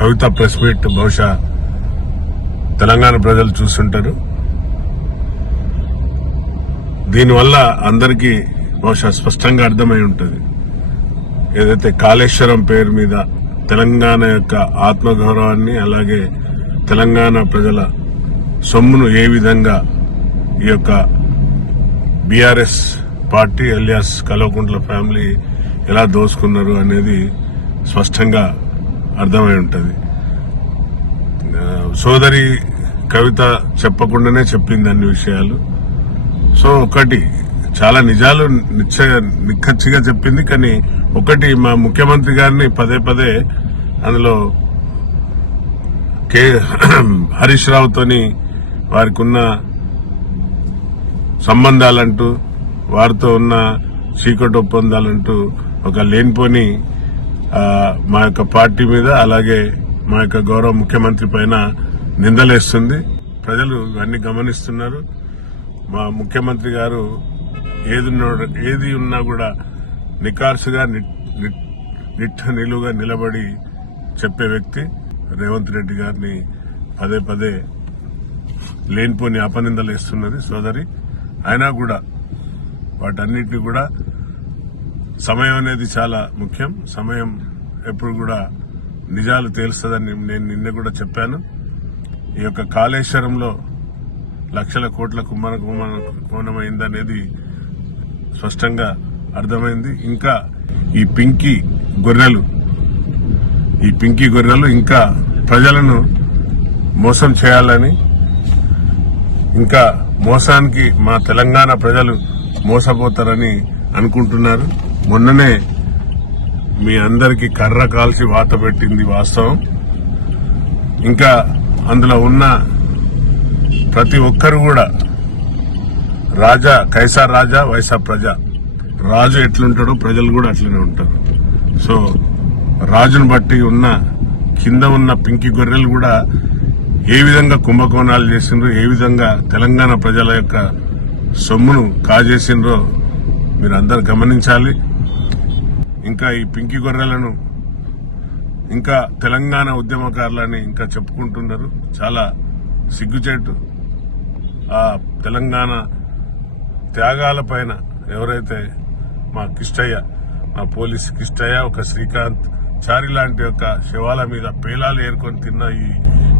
కవిత press meet బహుశా తెలంగాణ ప్రజలు చూస్తుంటారు. దీనివల్ల అందరికీ బహుశా స్పష్టంగా అర్థమై ఉంటుంది. ఏదైతే కాళేశ్వరం పేరు మీద తెలంగాణ యొక్క ఆత్మగౌరవాన్ని, అలాగే తెలంగాణ ప్రజల సొమ్మును ఏ విధంగా ఈ యొక్క BRS party alias Kalvakuntla family ఎలా దోసుకున్నారు అనేది స్పష్టంగా అర్థమై ఉంటుంది. సోదరి కవిత చెప్పకుండానే చెప్పింది అన్ని విషయాలు. సో ఒకటి చాలా నిజాలు నిక్కచ్చిగా చెప్పింది. కానీ ఒకటి, మా ముఖ్యమంత్రి గారిని పదే పదే అందులో హరీష్ రావుతోని వారికి ఉన్న సంబంధాలంటూ, వారితో ఉన్న చీకటి ఒప్పందాలంటూ ఒక లేనిపోని మా యొక్క పార్టీ మీద, అలాగే మా యొక్క గౌరవ ముఖ్యమంత్రి పైన నిందలేస్తుంది. ప్రజలు ఇవన్నీ గమనిస్తున్నారు. మా ముఖ్యమంత్రి గారు ఏది ఉన్నా కూడా నికార్సుగా నిట్ట నిలువుగా నిలబడి చెప్పే వ్యక్తి. రేవంత్ రెడ్డి గారిని పదే పదే లేనిపోని అపనిందలు ఇస్తున్నది సోదరి. అయినా కూడా వాటన్నిటిని కూడా సమయం అనేది చాలా ముఖ్యం. సమయం ఎప్పుడు కూడా నిజాలు తేలుస్తుందని నేను నిన్న కూడా చెప్పాను. ఈ యొక్క కాళేశ్వరంలో లక్షల కోట్ల కుంభకోణమైందనేది స్పష్టంగా అర్థమైంది. ఇంకా ఈ పింకీ గొర్రెలు ఇంకా ప్రజలను మోసం చేయాలని, ఇంకా మోసానికి మా తెలంగాణ ప్రజలు మోసపోతారని అనుకుంటున్నారు. మొన్ననే మీ అందరికీ కర్ర కాల్చి వాత పెట్టింది వాస్తవం. ఇంకా అందులో ఉన్న ప్రతి ఒక్కరు కూడా రాజా కైసా రాజా వైసా ప్రజ, రాజు ఎట్లుంటాడో ప్రజలు కూడా అట్లనే ఉంటారు. సో రాజును బట్టి ఉన్న కింద ఉన్న పింకి గొర్రెలు కూడా ఏ విధంగా కుంభకోణాలు చేసిండ్రో, ఏ విధంగా తెలంగాణ ప్రజల యొక్క సొమ్మును కాజేసిండ్రో మీరు అందరు గమనించాలి. ఇంకా ఈ పింకి గొర్రెలను ఇంకా తెలంగాణ ఉద్యమకారులని ఇంకా చెప్పుకుంటున్నారు. చాలా సిగ్గుచేటు. ఆ తెలంగాణ త్యాగాల పైన ఎవరైతే మా కిష్టయ్య, మా పోలీస్ కిష్టయ్య, ఒక శ్రీకాంత్ చారి లాంటి యొక్క శవాల మీద పేలాలు ఏరుకొని తిన్న ఈ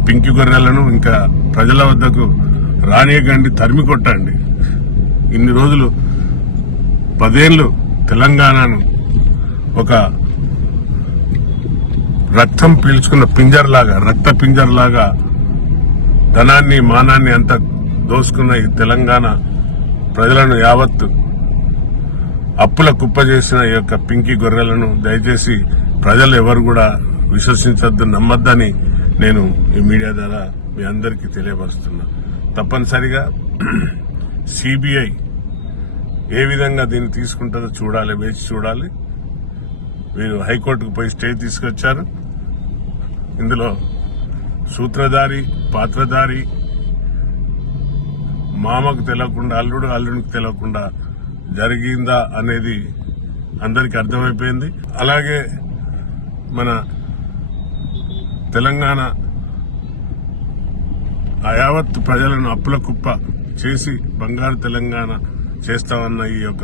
పింకి గొర్రెలను ఇంకా ప్రజల వద్దకు రానియకండి, తరిమి కొట్టండి. ఇన్ని రోజులు 10 ఏళ్లు తెలంగాణను ఒక రక్తం పీల్చుకున్న రక్త పింజర్లాగా ధనాన్ని, మానాన్ని అంతా దోసుకున్న ఈ తెలంగాణ ప్రజలను యావత్తు అప్పుల కుప్ప చేసిన ఈ యొక్క పింకి గొర్రెలను దయచేసి ప్రజలు ఎవరు కూడా విశ్వసించద్దు, నమ్మద్దని నేను ఈ మీడియా ద్వారా మీ అందరికీ తెలియపరుస్తున్నా. తప్పనిసరిగా సిబిఐ ఏ విధంగా దీన్ని తీసుకుంటుందో చూడాలి, వేచి చూడాలి. వీరు హైకోర్టుకు పోయి స్టే తీసుకొచ్చారు. ఇందులో సూత్రధారి, పాత్రధారి, మామకు తెలియకుండా అల్లుడికి తెలియకుండా జరిగిందా అనేది అందరికీ అర్థమైపోయింది. అలాగే మన తెలంగాణ యావత్తు ప్రజలను అప్పుల కుప్ప చేసి బంగారు తెలంగాణ చేస్తామన్న ఈ యొక్క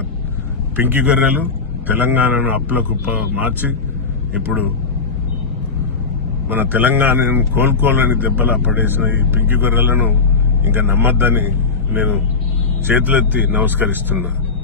పింకి గొర్రెలు తెలంగాణను అప్పుల కుప్ప మార్చి ఇప్పుడు మన తెలంగాణను కోలుకోలేని దెబ్బలా పడేసిన ఈ పింకి గొర్రెలను ఇంకా నమ్మద్దని నేను చేతులెత్తి నమస్కరిస్తున్నా.